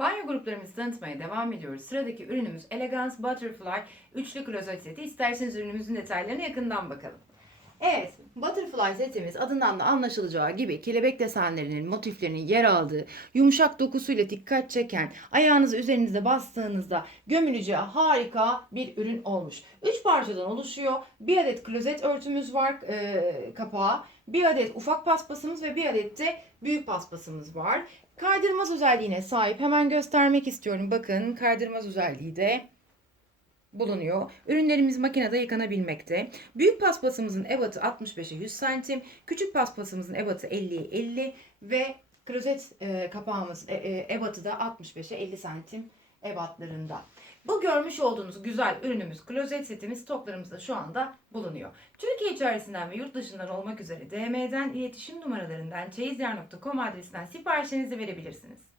Banyo gruplarımızı tanıtmaya devam ediyoruz. Sıradaki ürünümüz Elegance Butterfly üçlü klozet seti. İsterseniz ürünümüzün detaylarına yakından bakalım. Evet, Butterfly setimiz adından da anlaşılacağı gibi kelebek desenlerinin, motiflerinin yer aldığı, yumuşak dokusuyla dikkat çeken, ayağınızı üzerinizde bastığınızda gömüleceği harika bir ürün olmuş. Üç parçadan oluşuyor. Bir adet klozet örtümüz var, e, kapağı. Bir adet ufak paspasımız ve bir adet de büyük paspasımız var. Kaydırmaz özelliğine sahip. Hemen göstermek istiyorum. Bakın kaydırmaz özelliği de bulunuyor. Ürünlerimiz makinede yıkanabilmekte. Büyük paspasımızın ebatı 65'e 100 santim. Küçük paspasımızın ebatı 50'ye 50 ve klozet e, kapağımız e, e, ebatı da 65'e 50 santim ebatlarında. Bu görmüş olduğunuz güzel ürünümüz klozet setimiz stoklarımızda şu anda bulunuyor. Türkiye içerisinden ve yurt dışından olmak üzere DM'den iletişim numaralarından çeyizyer.com adresinden siparişlerinizi verebilirsiniz.